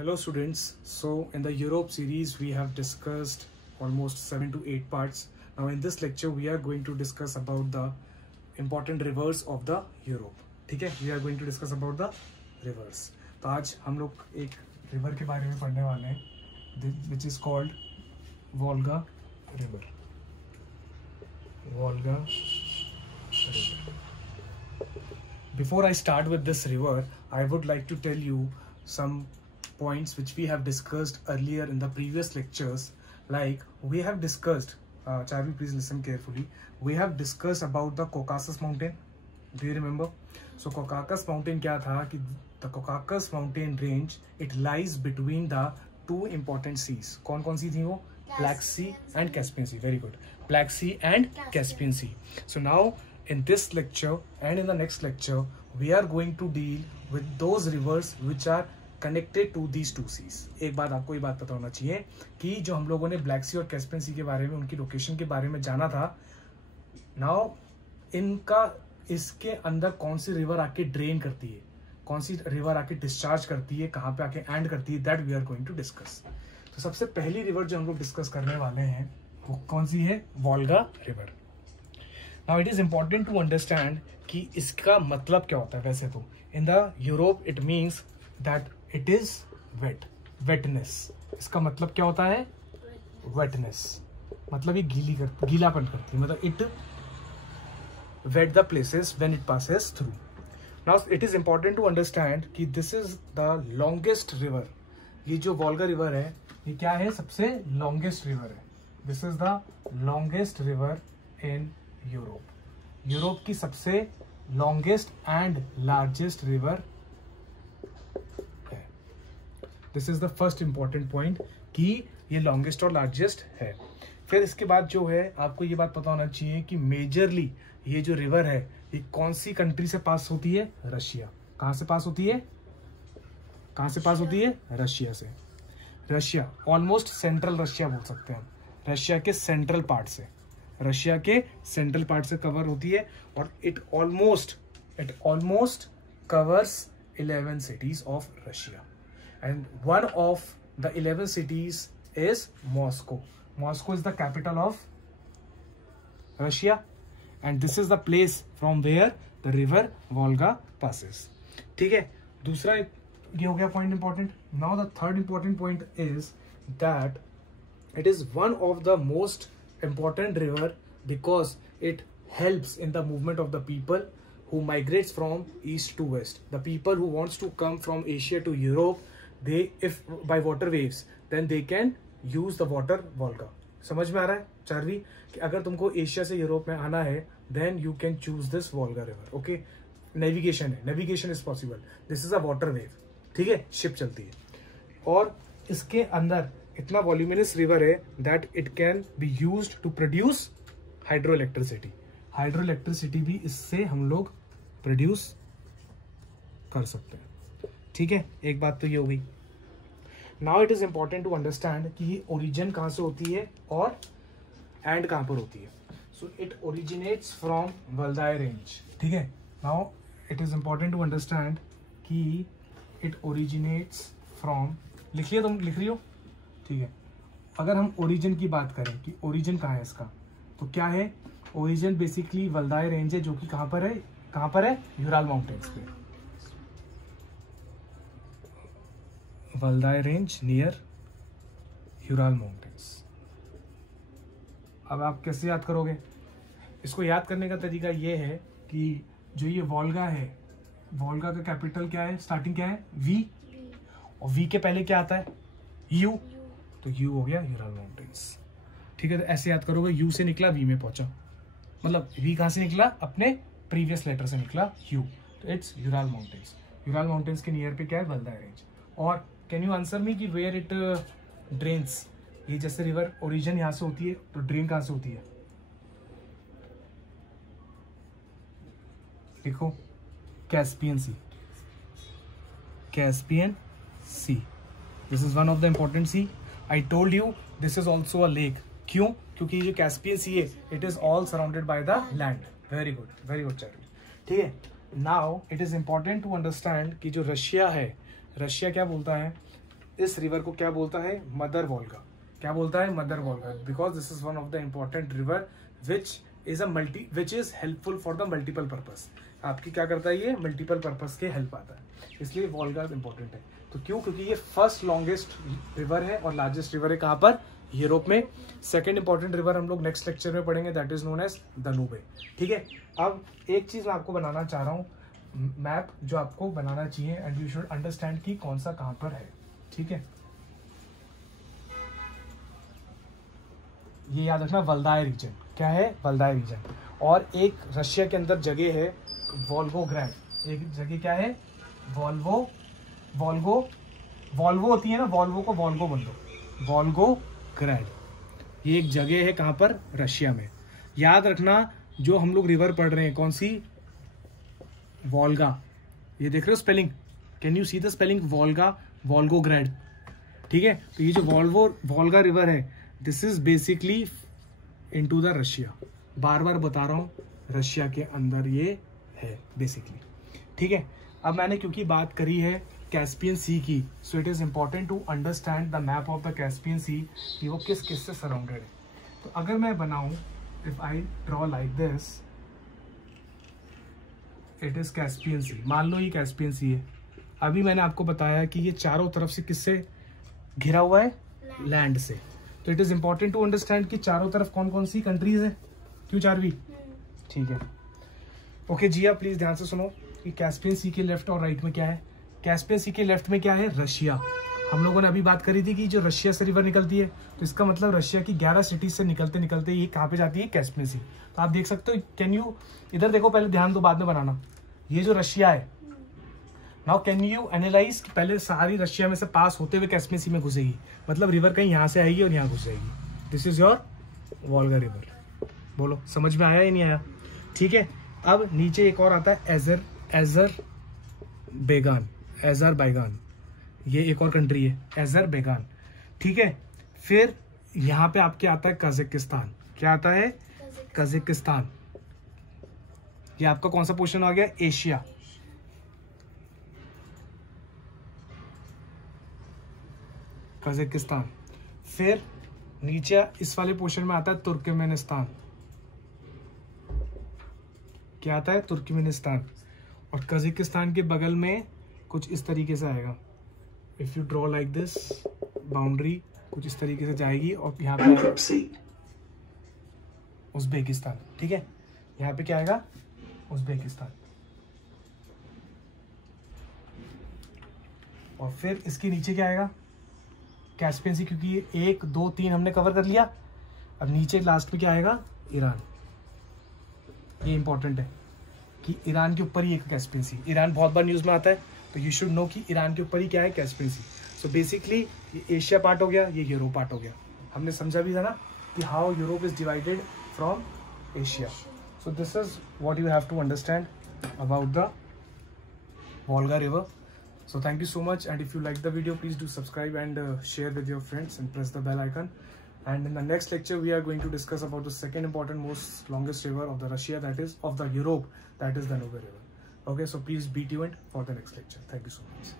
Hello students, so in the Europe series we have discussed almost 7 to 8 parts. Now in this lecture we are going to discuss about the important rivers of the Europe. ठीक है, we are going to discuss about the rivers. तो आज हम लोग एक river के बारे में पढ़ने वाले हैं which is called Volga river. Volga river. Before I start with this river, I would like to tell you some points which we have discussed earlier in the previous lectures. Like we have discussed, Charvi, please listen carefully. We have discussed about the Caucasus mountain. Do you remember? So Caucasus mountain क्या था कि the Caucasus mountain range, it lies between the two important seas. कौन कौन सी थी वो? Black Sea and Caspian Sea. Very good. Black Sea and Caspian Sea. So now in this lecture and in the next lecture, we are going to deal with those rivers which are connected to these two seas. एक बात आपको ये बात पता होना चाहिए कि जो हम लोगों ने ब्लैक सी और कैस्पियन सी के बारे में, उनकी लोकेशन के बारे में जाना था, नाउ इनका इसके अंदर कौन सी रिवर आके ड्रेन करती है, कौन सी रिवर आके डिस्चार्ज करती है, कहाँ पे आके एंड करती है, that we are going to discuss. तो सबसे पहली रिवर जो हम लोग डिस्कस करने वाले हैं वो कौन सी है? Volga river. Now it is important to understand कि इसका मतलब क्या होता है. वैसे तो in the Europe it means that it is wet, wetness. इसका मतलब क्या होता है? वेटनेस. मतलब ये गीलापन करती है, मतलब it wet the places when it passes through. Now it is important to understand कि this is the longest river. ये जो वोल्गा रिवर है ये क्या है? सबसे लॉन्गेस्ट रिवर है. This is the longest river in Europe. Europe की सबसे लॉन्गेस्ट एंड लार्जेस्ट रिवर है. This is the first important point कि ये लॉन्गेस्ट और लार्जेस्ट है. फिर इसके बाद जो है आपको ये बात पता होना चाहिए कि मेजरली ये जो रिवर है ये कौन सी कंट्री से पास होती है? रशिया. कहाँ से पास होती है? कहाँ से पास होती है? रशिया से. रशिया, ऑलमोस्ट सेंट्रल रशिया बोल सकते हैं. रशिया के सेंट्रल पार्ट से, रशिया के सेंट्रल पार्ट से कवर होती है और it almost covers 11 cities of Russia, and one of the 11 cities is Moscow. Moscow is the capital of Russia, and this is the place from where the river Volga passes. ठीक है, दूसरा ये हो गया point important. Now the third important point is that it is one of the most important river because it helps in the movement of the people who migrates from east to west. The people who wants to come from Asia to Europe, they, if by water waves, then they can use the water Volga. समझ में आ रहा है चार्वी कि अगर तुमको Asia से Europe में आना है then you can choose this Volga river. Okay, navigation है, navigation is possible. This is a water wave. ठीक है, शिप चलती है और इसके अंदर इतना वॉल्यूमिनस रिवर है that it can be used to produce hydroelectricity. Hydroelectricity भी इससे हम लोग प्रोड्यूस कर सकते हैं. ठीक है, एक बात तो ये हो गई. Now it is important to understand कि ये ओरिजिन कहाँ से होती है और एंड कहाँ पर होती है. So it originates from Valdai range. ठीक है, now it is important to understand कि इट ओरिजिनेट्स फ्रॉम, लिख लिया, तुम लिख रही हो? ठीक है, अगर हम ओरिजिन की बात करें कि ओरिजिन कहाँ है इसका, तो क्या है? ओरिजिन बेसिकली वल्दाई रेंज है जो कि कहाँ पर है? कहाँ पर है? यूराल माउंटेन्स पे. Valdai range near Ural mountains. अब आप कैसे याद करोगे इसको? याद करने का तरीका ये है कि जो ये वोल्गा है, वोल्गा का कैपिटल क्या है? स्टार्टिंग क्या है? वी. और वी के पहले क्या आता है? यू. तो यू हो गया यूराल माउंटेन्स. ठीक है, तो ऐसे याद करोगे. यू से निकला, वी में पहुंचा, मतलब वी कहाँ से निकला? अपने प्रीवियस लेटर से निकला, यू. तो it's Ural mountains. Ural mountains के नियर पे क्या है? Valdai range. और कैन यू आंसर मी कि वेयर इट ड्रेन्स? ये जैसे रिवर ओरिजिन यहाँ से होती है तो ड्रेन कहाँ से होती है? देखो, Caspian Sea. Caspian Sea. This is one of the important sea. I told you this is also a lake. क्यों? क्योंकि जो कैस्पियन सी है it is all surrounded by the land. Very good, very good Charlie. ठीक है, now it is important to understand कि जो Russia है, Russia क्या बोलता है? इस रिवर को क्या बोलता है? मदर वोल्गा। क्या बोलता है? Mother Volga, because this is one of the important river which is helpful for the multiple purpose. आपकी क्या करता है? ये मल्टीपल पर्पस के हेल्प आता है, इसलिए वोल्गा इंपॉर्टेंट है। तो क्यों? क्योंकि ये फर्स्ट लॉन्गेस्ट रिवर है और लार्जेस्ट रिवर है कहाँ पर? यूरोप में। सेकंड इंपॉर्टेंट रिवर हम लोग नेक्स्ट लेक्चर में पढ़ेंगे, दैट इज नोन एज दानूबे। ठीक है, अब एक चीज मैं आपको बनाना चाह रहा हूँ, मैप जो आपको बनाना चाहिए एंड यू शुड अंडरस्टैंड कि कौन सा कहाँ पर है। ठीक है, ये याद रखना, वल्दाई रीजन। क्या है? Valdai region. और एक रशिया के अंदर जगह है वोल्गोग्रैड। एक जगह क्या है? वोल्वो होती है ना, वोल्वो को वोल्गो बोल दो, वोल्गोग्रैड। ये एक जगह है कहाँ पर? रशिया में। याद रखना, जो हम लोग रिवर पढ़ रहे हैं कौन सी? वोल्गा। ये देख रहे हो spelling? Can you see the spelling? Volga, Volgograd. ठीक है, तो ये जो वोल्गा रिवर है, this is basically into the Russia. बार बार बता रहा हूँ, रशिया के अंदर ये है बेसिकली। ठीक है, अब मैंने क्योंकि बात करी है कैस्पियन सी की, so it is important to understand the map of the Caspian Sea कि वो किस किस से सराउंडेड है। तो अगर मैं बनाऊं, if I draw like this, it is Caspian Sea. मान लो ये कैस्पियन सी है। अभी मैंने आपको बताया कि ये चारों तरफ से किससे घिरा हुआ है? लैंड से। तो it is important to understand कि चारों तरफ कौन कौन सी कंट्रीज है। क्यों चारवी? ठीक है, ओके जी। आप प्लीज ध्यान से सुनो कि कैस्पियन सी के लेफ्ट और राइट में क्या है? कैस्पियन सी के लेफ्ट में क्या है? रशिया। हम लोगों ने अभी बात करी थी कि जो रशिया से रिवर निकलती है, तो इसका मतलब रशिया की 11 सिटीज से निकलते निकलते ये कहाँ पे जाती है? कैस्पियन सी। तो आप देख सकते हो, कैन यू इधर देखो, पहले ध्यान दो, बाद में बनाना। ये जो रशिया है, नाउ कैन यू एनालाइज, पहले सारी रशिया में से पास होते हुए कैस्पियन सी में घुसेगी, मतलब रिवर कहीं यहाँ से आएगी और यहाँ घुस जाएगी। This is your Volga river. बोलो समझ में आया या नहीं आया? ठीक है, अब नीचे एक और आता है अज़रबैजान। ये एक और कंट्री है, अज़रबैजान। ठीक है, फिर यहाँ पे आपके आता है कजाकिस्तान। क्या आता है? कजाकिस्तान। ये आपका कौन सा पोर्शन आ गया? एशिया। कजाकिस्तान। फिर नीचे इस वाले पोर्शन में आता है तुर्कमेनिस्तान। क्या आता है? तुर्कमेनिस्तान। और कजाकिस्तान के बगल में कुछ इस तरीके से आएगा, if you draw like this, boundary कुछ इस तरीके से जाएगी और यहाँ पे उज्बेकिस्तान। ठीक है, यहाँ पे क्या आएगा? उज्बेकिस्तान। और फिर इसके नीचे क्या आएगा? कैस्पियन सी, क्योंकि 1 2 3 हमने कवर कर लिया। अब नीचे लास्ट में क्या आएगा? ईरान। ये इंपॉर्टेंट है कि ईरान के ऊपर ही एक कैस्पियन सी। ईरान बहुत बार न्यूज में आता है, तो यू शुड नो कि ईरान के ऊपर ही क्या है? कैस्पियन सी। सो बेसिकली ये एशिया पार्ट हो गया, ये यूरोप पार्ट हो गया। हमने समझा भी था ना कि how Europe is divided from Asia. So this is what you have to understand about the Volga river. So thank you so much, and if you like the video, please do subscribe and share with your friends and press the bell icon. And in the next lecture we are going to discuss about the second important most longest river of the Russia, that is of the Europe, that is the Danube river. Okay, so please be tuned for the next lecture. Thank you so much.